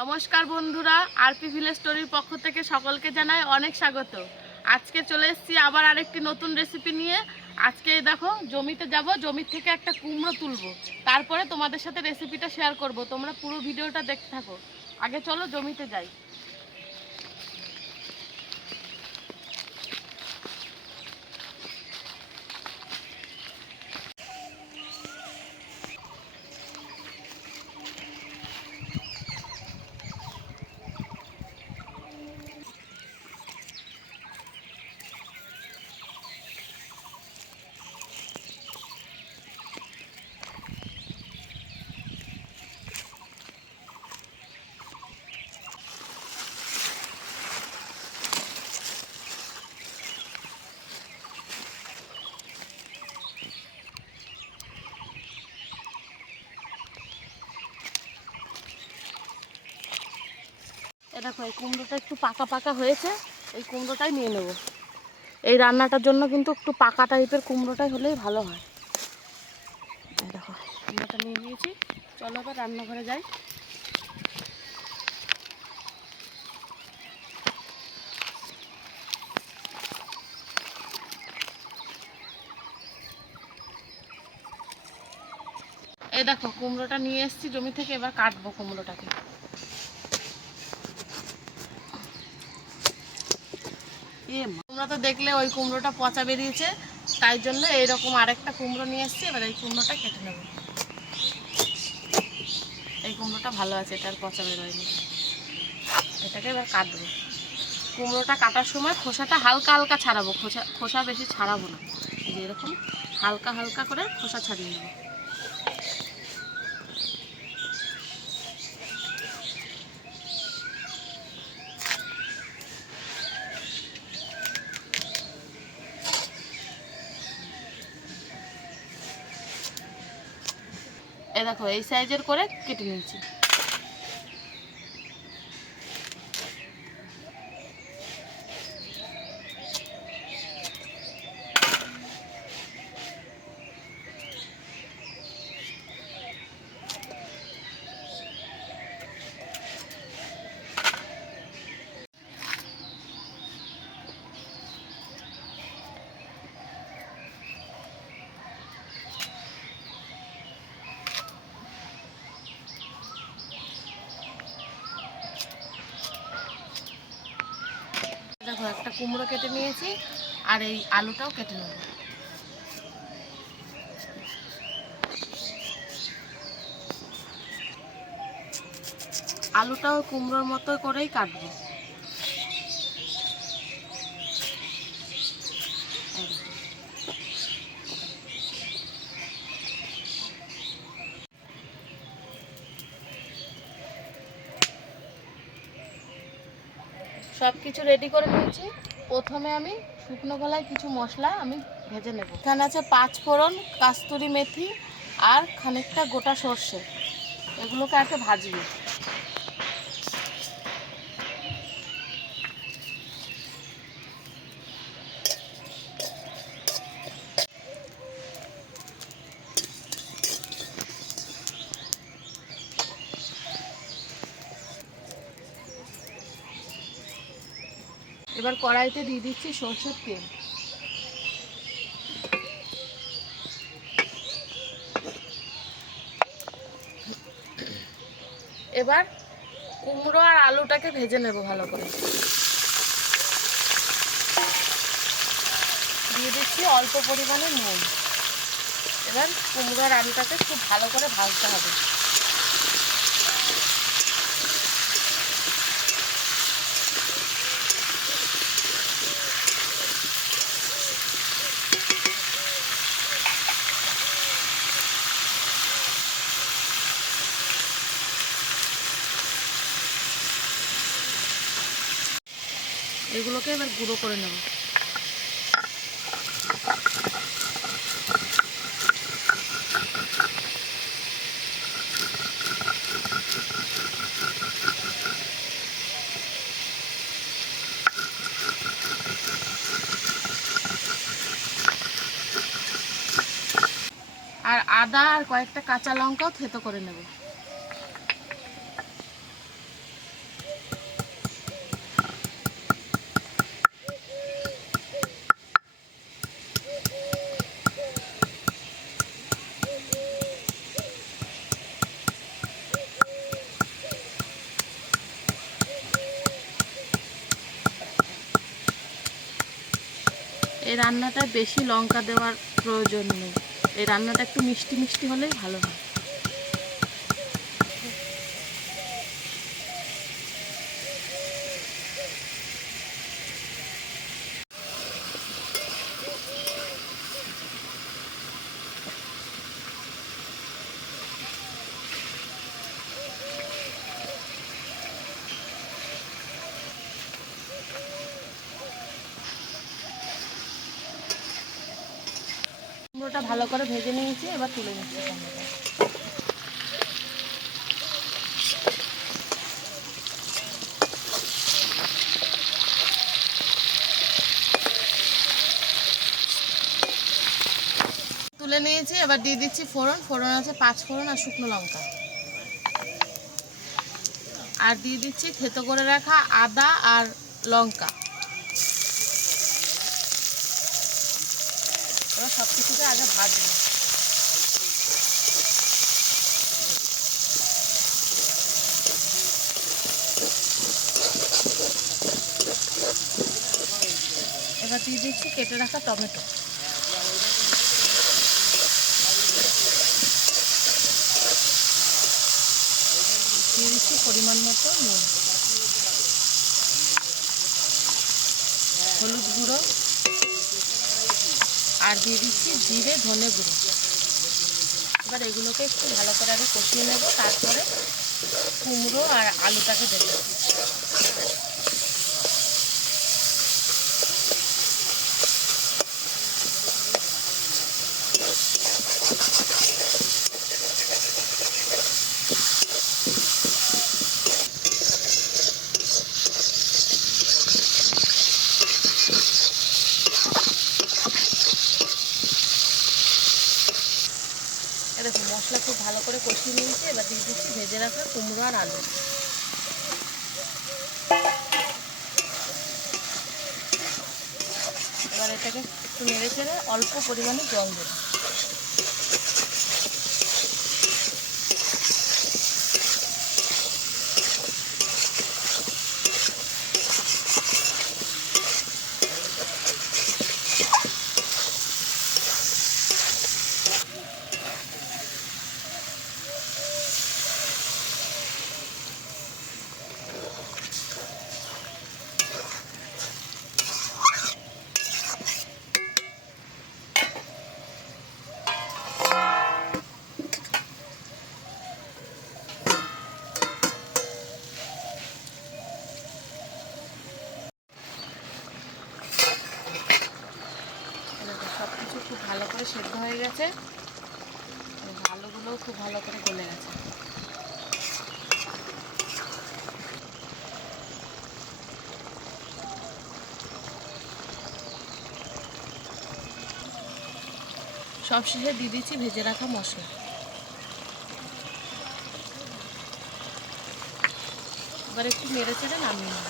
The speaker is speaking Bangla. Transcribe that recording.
নমস্কার বন্ধুরা, আরপি ভিলেজ স্টোরির পক্ষ থেকে সকলকে জানাই অনেক স্বাগত। আজকে চলে এসেছি আবার আরেকটি নতুন রেসিপি নিয়ে। আজকে দেখো জমিতে যাব, জমি থেকে একটা কুমড়ো তুলবো, তারপরে তোমাদের সাথে রেসিপিটা শেয়ার করব। তোমরা পুরো ভিডিওটা দেখতে থাকো। আগে চলো জমিতে যাই। দেখো এই কুমড়োটা একটু পাকা পাকা হয়েছে, এই কুমড়োটাই নিয়ে নেব। এই রান্নাটার জন্য কিন্তু একটু পাকা টাইপের কুমড়োটাই হলেই ভালো হয়। দেখো কুমড়োটা নিয়ে নিয়েছি, চলো এবার রান্নাঘরে যাই। এই দেখো কুমড়োটা নিয়ে এসেছি জমি থেকে, এবার কাটবো কুমড়োটাকে। তোমরা তো দেখলে ওই কুমড়োটা পচা বেরিয়েছে, তাই জন্য এইরকম আরেকটা কুমড়ো নিয়ে এসেছি। এবার এই কুমড়োটা কেটে নেব। এই কুমড়োটা ভালো আছে, এটা আর পচা বেরোয়নি। এটাকে এবার কাটবো। কুমড়োটা কাটার সময় খোসাটা হালকা হালকা ছাড়াবো, খোসা বেশি ছাড়াবো না। এই যে এরকম হালকা হালকা করে খোসা ছাড়িয়ে নেবো। এই দেখো এই সাইজের করে কেটে নিয়েছি। দেখো একটা কুমড়ো কেটে নিয়েছি, আর এই আলুটাও কেটে নেব। আলুটাও কুমড়োর মতো করেই কাটবো। সব কিছু রেডি করে নিয়েছি। প্রথমে আমি শুকনো গলায় কিছু মশলা আমি ভেজে নেব। এখানে আছে 5 ফোড়ন, কাস্তুরি মেথি আর খানিকটা গোটা সর্ষে। এগুলোকে আগে ভাজবো। এবার কড়াইতে দিয়ে দিচ্ছি সর্ষের তেল। এবার কুমড়ো আর আলুটাকে ভেজে নেব ভালো করে। দিয়ে দিচ্ছি অল্প পরিমাণে নুন। এবার কুমড়ো আর আলুটাকে খুব ভালো করে ভাজতে হবে। এগুলোকে এবার গুঁড়ো করে নেব। আর আদা আর কয়েকটা কাঁচা লঙ্কাও থেতো করে নেব। এই রান্নাটা বেশি লঙ্কা দেওয়ার প্রয়োজন নেই, এই রান্নাটা একটু মিষ্টি মিষ্টি হলেই ভালো হয়। কুমড়োটা ভালো করে ভেজে নিয়েছি, এবার তুলে নিচ্ছি কুমড়োটা। তুলে নিয়েছি, এবার দিয়ে দিচ্ছি ফোড়ন। ফোড়ন আছে 5 ফোড়ন আর শুকনো লঙ্কা, আর দিয়ে দিচ্ছি থেতো করে রাখা আদা আর লঙ্কা। এবার সব কিছুকে আগে ভাজবো। এবার দিয়ে দিচ্ছি কেটে রাখা টমেটো। দিয়ে দিচ্ছি পরিমাণ মতো নুন, হলুদ গুঁড়ো, আর দিয়ে দিচ্ছি জিরে ধনে গুঁড়ো। এবার এগুলোকে একটু ভালো করে আগে কষিয়ে নেব, তারপরে কুমড়ো আর আলুটাকে দেবো। দেখুন মশলা খুব ভালো করে কষিয়ে নিয়েছি, এবার দিয়ে দিচ্ছি ভেজে রাখা কুমড়ো আর আলু। এবার এটাকে একটু নেড়ে চেড়ে অল্প পরিমাণে জল দেবো। সব কিছু খুব ভালো করে সেদ্ধ হয়ে গেছে, আলুগুলোও খুব ভালো করে গলে গেছে। সব শেষে দিয়ে দিচ্ছি ভেজে রাখা মশলা। এবার একটু নেড়ে চেড়ে নামিয়ে নেব।